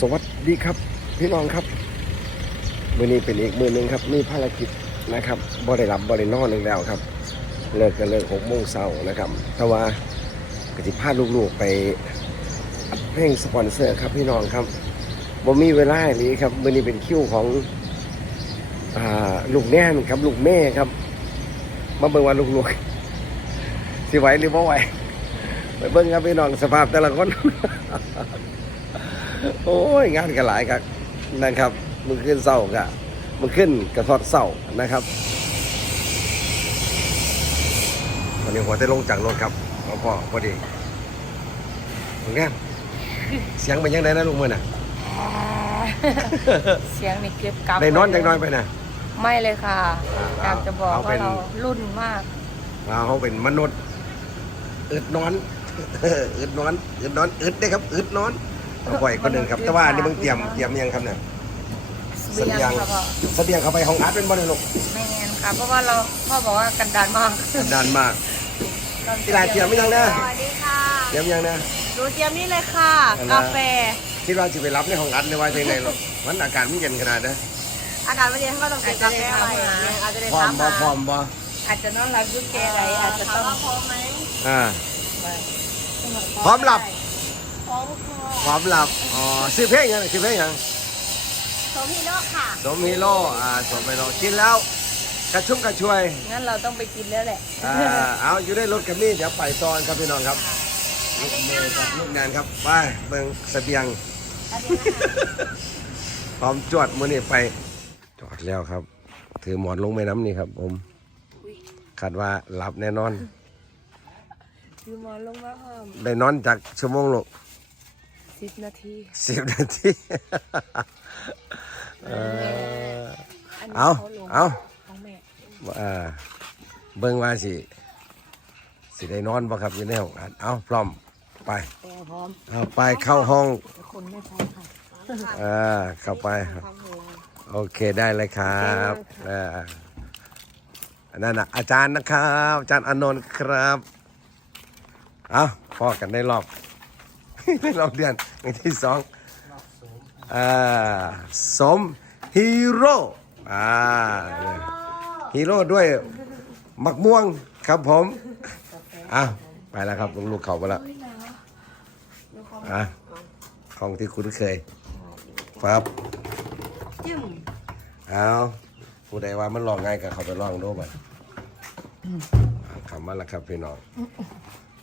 สวัสดีครับ พี่น้องครับมือนี้เป็นอีกมือหนึ่งครับมีภารกิจนะครับบ่ได้รับบริโนอนหนึ่งแล้วครับ เลิกกันเลิกหกโมงเช้านะครับ แต่ว่ากติพาลูกๆไปอัดเพลงสปอนเซอร์ครับพี่น้องครับบ่มีเวลาหนี้ครับมือนี้เป็นคิวของอลูกแน่นครับลูกแม่ครับ มาเบิ่งว่าลูกๆสิไหวหรือบ่ไหวไปเบิ่งครับพี่น้องสภาพแต่ละคน โอ้ยงานกันหลายครับนะครับมึงขึ้นเศร้ากะมึงขึ้นกระทอดเศร้านะครับวันนี้หัวได้ลงจากรถครับพ่อพ่อพอดีมึงแง่เสียงเป็นยังไงนะลูกมือน่ะเสียงนี่เก็บกลับได้นอนจังน้อยไปน่ะไม่เลยค่ะอยากจะบอกเอาเป็ว่านเรารุ่นมากว่าเขาเป็นมนุษย์อึดนอนอึดนอนอึดนอนอึดได้ครับอึดนอน เอาปล่อยคนหนึ่งครับ แต่ว่าอันนี่มึงเตรียมเตรียมยังครับเนี่ยเสียงค่ะพ่อเสบียงเข้าไปห้องอัดเป็นบ่ได้ลูกไม่แน่นค่ะ เพราะว่าเราพ่อบอกว่ากันดานมากนานมาก ที่ร้านเตรียมไม่ยังนะ สวัสดีค่ะเตรียมยังนะดูเตรียมนี่เลยค่ะอะไรกาแฟ คิดว่าจะไปรับในห้องอัดในว่าจังไงหรอกมันอากาศมันเย็นขนาดนะอากาศไม่ดีถ้าต้องกินกาแฟอะไรอาจจะได้พร้อมทำบ่มาพร้อมบ่อาจจะนอนหลับยุคเกอะไรอาจจะต้องพร้อมไหมอ่าพร้อมหลับพร้ อมค่ะพร้อมหลับอ๋อซื้อเพลงยังซื้อเพลงยังโซมีโลกค่ะ สมฮีโร่อ่าสมฮีโร่กินแล้วกระชุ่มกระชวยงั้นเราต้องไปกินแล้วแหละอ่าเอาอยู่ในรถกับนี่เดี๋ยวไปตอนครับพี่น้องครับลูกเมย์กับลูกแนนครับไปเบิ่งเสบียงพร้อมจวดมื้อนี้ไป จอดแล้วครับ ถือหมอนลงแม่น้ำนี่ครับ ผมคาดว่าหลับแน่นอนคือหมอนลงมาพร้อมได้นอนจากชั่วโมงลูก สิบนาทีสิบนาทีเอออันนี้เอาขลงเอาของแม่เออเบิ่งว่าสิ สิได้นอนบ่ครับอยู่ในห้องอัดเอาพร้อมไปแต่พร้อมเอาไปเข้าห้องแต่คนไม่พร้อมค่ะเออเข้าไปทำหัวโอเคได้เลยครับเอออันนั่นนะอาจารย์นะครับ อาจารย์อานนท์ครับ เอาพอกันได้รอบ ได้รอบเดือนในที่สองอ่าสมฮีโร่อ่าฮีโร่ด้วยมักม่วงครับผมอะไปแล้วครับลูกๆเขาไปแล้วอะของที่คุ้นเคยครับจิ้มเอาผู้ใดว่ามันลองง่ายก็เขาไปลองดูไปคำมาแล้วครับพี่น้อง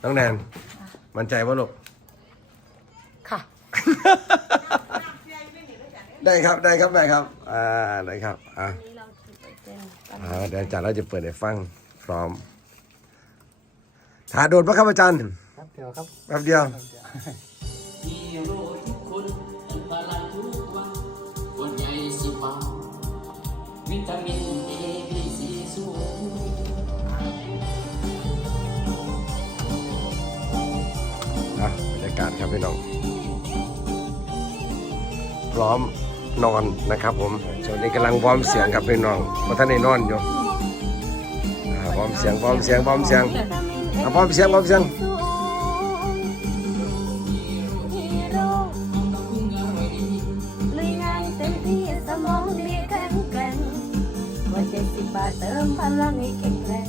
น้องแนนมั่นใจว่าลูกค่ะ ได้ครับได้ครับได้ครับ อ่าได้ครับอ่านี่เราจะไปเต้นกันอ่าเดี๋ยวอาจารย์เราจะเปิดให้ฟังพร้อมถาโดดปะครับอาจารย์ครับเดี๋ยวครับแป๊บเดียว ฮีโร่ทุกคนพลังทุกวันคนใหญ่สิปังวิตามินเอบีซีสูงอะบรรยากาศครับพี่น้องพ ร้อมนอนนะครับ ผมช่วงนี้กำลังวอร์มเสียงครับพี่น้องเพราะท่านได้นอนอยู่อ่าวอร์มเสียงวอร์มเสียงวอร์มเสียงอะวอร์มเสียงวอร์มเสียงลุยงานเต็มที่สมองดีแข็งแกร่งกว่าเจ็ดสิบบาทเติมพลังให้แข็งแรง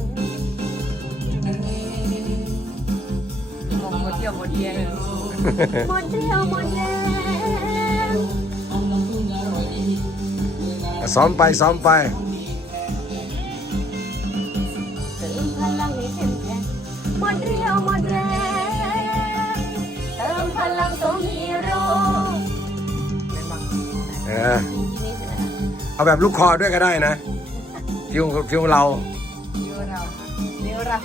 หมกหมดเดียวหมดเดียวหมดเดียวหมดแรงอะ ซ้อมไปซ้อมไปเติมพลังให้เข้มแข็งหมดเดียวหมดแรงเติมพลังสมฮีโร่เออเอาแบบลูกคอด้วยก็ได้นะฟิวฟิวเราเดี๋ยวเราเดี๋ยวเรา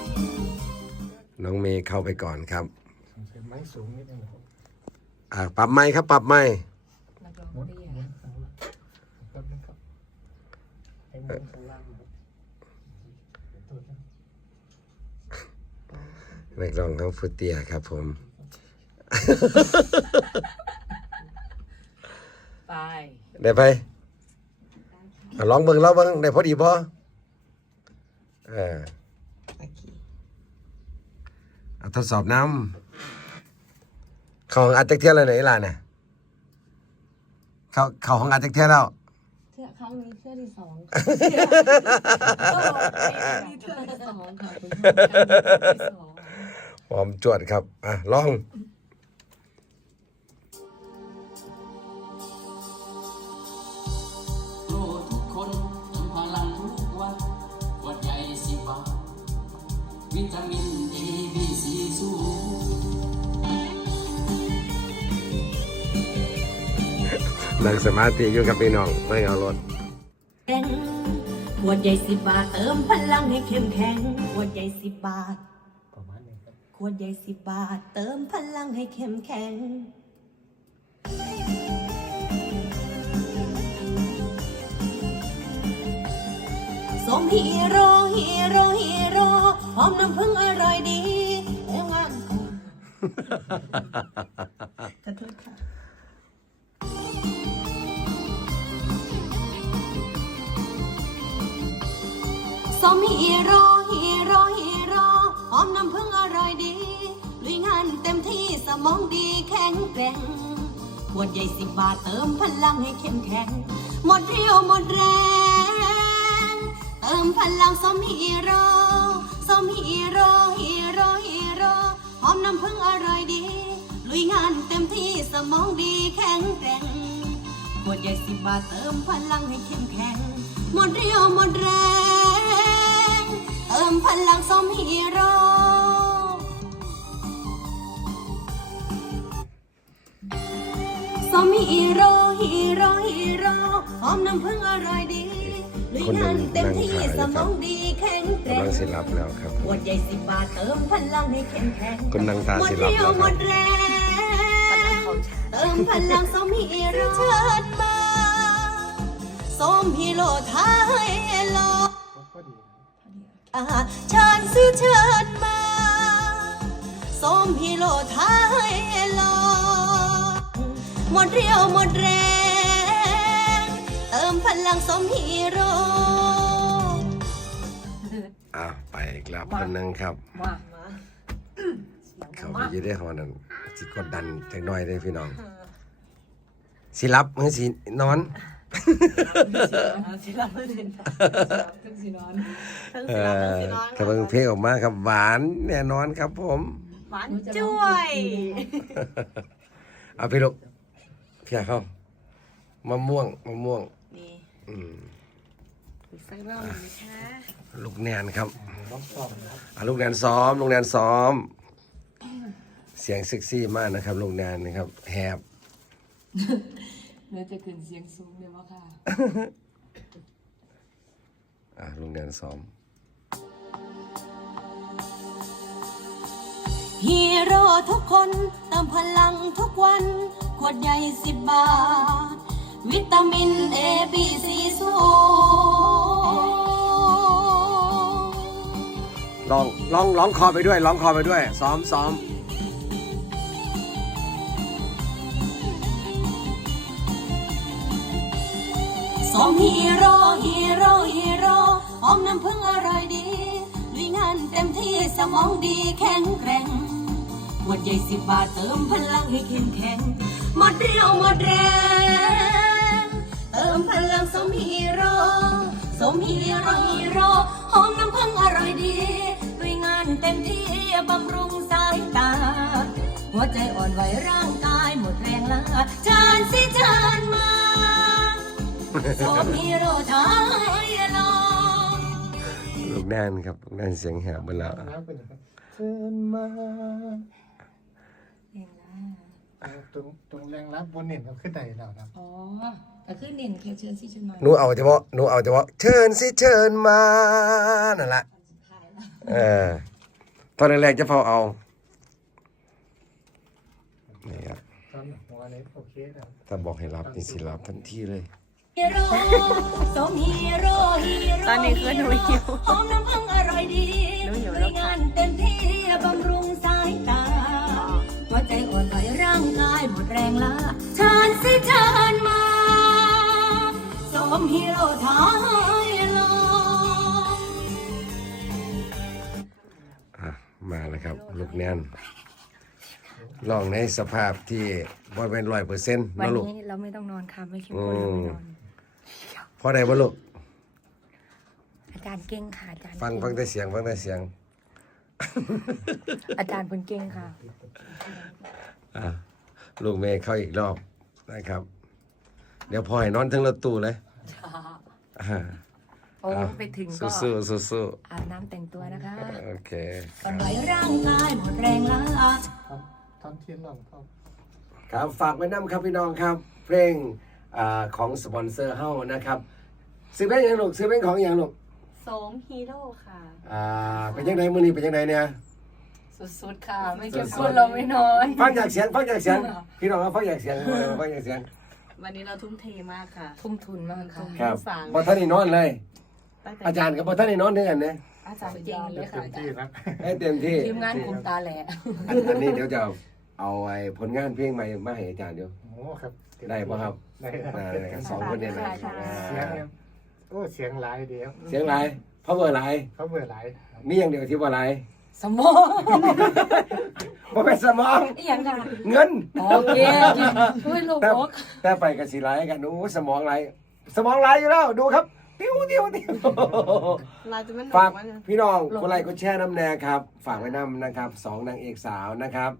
น้องเมย์เข้าไปก่อนครับไม้สูงนิดนึงครับอ่าปรับไม้ครับปรับไม้ นข้างล่างนะครับตัวนะนักร้องทั้งฟุตเตียครับ ผม ไปได้ไปอะลองเบิ่งเราเบิ่งได้พอดีบ่เอออะทดสอบน้ำ ของอัดจักเทียนอะไรไหนล่ะน่ะเข้าเข้าห้องอัดจักเที่ยแล้วเทื่อค รั้งนี้เทื่อที่สองค่ะเทื่อที่สองค่ะคุณพ่อครั้งที่สองพร้อมจวดครับ อะ ลอง โลทุกคนเติมพลังทุกวันขวดใหญ่สิบบาทวิตามิน A B C สูง นั่งสมาธิอยู่กับพี่น้องไม่เอารถ แข็งขวดใหญ่สิบบาทเติมพลังให้เข้มแข็งขวดใหญ่สิบบาทประมาณนี้ครับขวดใหญ่สิบบาท เติมพลังให้เข้มแข็ง สมฮีโร่ฮีโร่ฮีโร่หอมน้ำผึ้งอร่อยดีเอ้ยงาม สมฮีโร่ฮีโร่ฮีโร่หอมน้ำผึ้งอร่อยดีลุยงานเต็มที่สมองดีแข็งแกร่งขวดใหญ่สิบบาทเติมพลังให้เข้มแข็ง หมดเรี่ยวหมดแรง เติมพลังสมฮีโร่สมฮีโร่ฮีโร่ฮีโร่หอมน้ำผึ้งอร่อยดี ลุยงานเต็มที่สมองดีแข็งแกร่งขวดใหญ่สิบบาทเติมพลังให้เข้มแข็ง หมดเรี่ยวหมดแรงเติมพลังสมฮีโร่สมฮีโร่ฮีโร่ฮีโร่หอมน้ำผึ้งอร่อยดีลุยงานเต็มที่สมองดีแข็งแกร่กำลังง สิรับแล้วครับขวดใหญ่สิบบาทเติมพลังให้เข้มแข็งคนนั่งตาหมดสิรับเรี่ยแล้ววหคมรับดแรงเติมพลังสม สมฮีโร่ท้ายโลกก็ดีนะอ่าเชิญสิเชิญมาสมฮีโร่ท้ายโลกหมดเรี่ยวหมดแรง เติมพลังสมฮีโร่อะไปอีกแล้วคนหนึงครับมาเขาไปอยืดได้หอนั่นสิกดดันจักหน่อยได้อพี่น้องสิรับมือสินอน สิรับเล่นทั้งสินอนเออถ้าเบิ่งเพลงออกมาครับหวานแน่นอนครับผม หวานจ้วยเอาพี่ลูกพี่เข้ามะม่วงมะม่วง นี่อืมสักรอบหนึ่งนะคะลูกแนนครับต้องสอบนะครับอะลูกแนนซ้อมลูกแนนซ้อม เสียงเซ็กซี่มากนะครับลูกแนนนะครับแหบ เนื้อจะขึ้นเสียงสูงเลยวะค่ะ อะลูกแนนซ้อม ฮีโร่ทุกคนเติมพลังทุกวัน ขวดใหญ่สิบบาท วิตามินเอบีซีสูง ลองลองร้องคอไปด้วยร้องคอไปด้วย ซ้อมซ้อม สองฮีโร่ฮีโร่ฮีโร่หอมน้ำผึ้งอร่อยดีลุยงานเต็มที่สมองดีแข็งแกร่งขวดใหญ่สิบบาทเติมพลังให้เข้มแข็งหมดเรี่ยวหมดแรงเติมพลังสมฮีโร่สมฮีโร่ฮีโร่หอมน้ำผึ้งอร่อยดีลุยงานเต็มที่บำรุงสายตา หัวใจอ่อนไหวร่างกายหมดแรงล้าเชิญสิเชิญมาสมา ลมลูกแนนครับลูกแนนเสียงแหบไปแล้วน้ำเป็นยังไงเชิญมาเอาตรงตรงแรงรับบนเน็ตเราขึ้นใดแล้วนะอ๋อแต่คือเน่นแค่เชิญสิเชิญมาหนูเอาเฉพาะหนูเอาเฉพาะเชิญสิเชิญมานั่นแหละเออตอนแรกๆจะพอเอานี่ครับตอนหัวนี้โอเคแล้วถ้าบอกให้รับนี่สิรับทันทีเลย ฮีโร่สมฮีโร่ฮีโร่ตอนนี้คือหนูหิวหอมน้ำผึ้งอร่อยดีหนูหิวแล้วงานเต็มที่บำรุงสายตาหัวใจอ่อนไหวร่างกายหมดแรงล้าเชิญสิเชิญมาสมฮีโร่ท้ายลมอะมาแล้วครับ ลูกแนนลองในสภาพที่บ่เป็นร้อยเปอร์เซ็นต์วันนะลูก นี้เราไม่ต้องนอนค่ะไม่เข้มอืข้นเรามไม่นอนพ อได้บ่ลูกอาจารย์เก่งค่ะอาจารย์ฟังฟังแต่เสียงฟังแต่เสียงอาจารย์เพิ่นเก่งค่ะอะลูกเมย์เข้าอีกรอบนะครับ เดี๋ยวพอให้นอนทั้งรถตู้เลยอ่าโอ้อะไปถึงก็สู้สู้สู้อาบน้ำแต่งตัวนะคะๆโอเคอ่อนไหวร่างกายหมดแรงล้าครับท่อนเทียนหลังครับครับฝากไว้น้ำครับพี่น้องครับ เพลง อ่าของสปอนเซอร์เฮานะครับ ซื้อเป็นยังลูกซื้อเป็นของอย่างลูกโสมฮีโร่ค่ะ อ่าเป็นยังไงมื้อนี้เป็นยังไงเนี่ย สุดๆค่ะ ไม่เข้มสุข้ดนๆเราไม่นอนฟังจากเสียงฟังจากเสียงพี่น้องครับฟังจากเสียงฟังจากเสียงวันนี้เราทุ่มเทมากค่ะ ทุ่มทุนมากค่ะครับฟังพอท่านนี่นอนเลยตั้งแต่อาจารย์กับพอท่านนี่นอนด้วยกันเนี่ยอาจารย์เก่งเลเต็ยค่ะมที่นะให้เต็มที่ทีมงานคุมตาแหละอันอันนี้เดี๋ยวจะเอาไอ้ผลงานเพลงใหม่มาให้อาจารย์เดี๋ยว โอ้ครับเต็มที่ได้ปะครับได้ครับอ่าได้ครับสองคนเนี่ยนะเสียงเนี่ยโอ้เสียงหลายเดียวเสียงไรเพราะเบอร์ไรเขาเบื่อหลายมีอย่างเดียวที่ว่าไรสมองว่าเป็นสมองอีหยังค่ะเงิน โอเคอุ้ยลูกแต่บกแต่ไปกับสีไรกันโอ้สมองไรสมองไรอยู่แล้วดูครับติ้วติ้วติ้วลายจะไม่หนุฝากกว่าเนี่ย พี่น้องกดไลค์กดแชร์น้ำแน่ครับ ฝากไว้น้ำนะครับสองนางเอกสาวนะครับ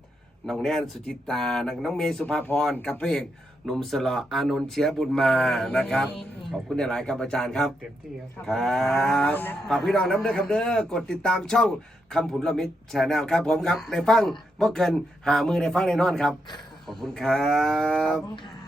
น้องแนนสุจิตาน้องเมย์สุภาพรกับพระเอกหนุ่มสลออานนท์เชื้อบุญมานะครับขอบคุณในหลายๆครับอาจารย์ครับ เต็มที่ครับ ครับฝากพี่น้องน้ำเด้อครับเด้อกดติดตามช่องคำผุนละมิตรชแนลครับผมครับในฟังบ่เกินหามือในฟังในนอนครับ ขอบคุณครัขอบบ คุณค่ะ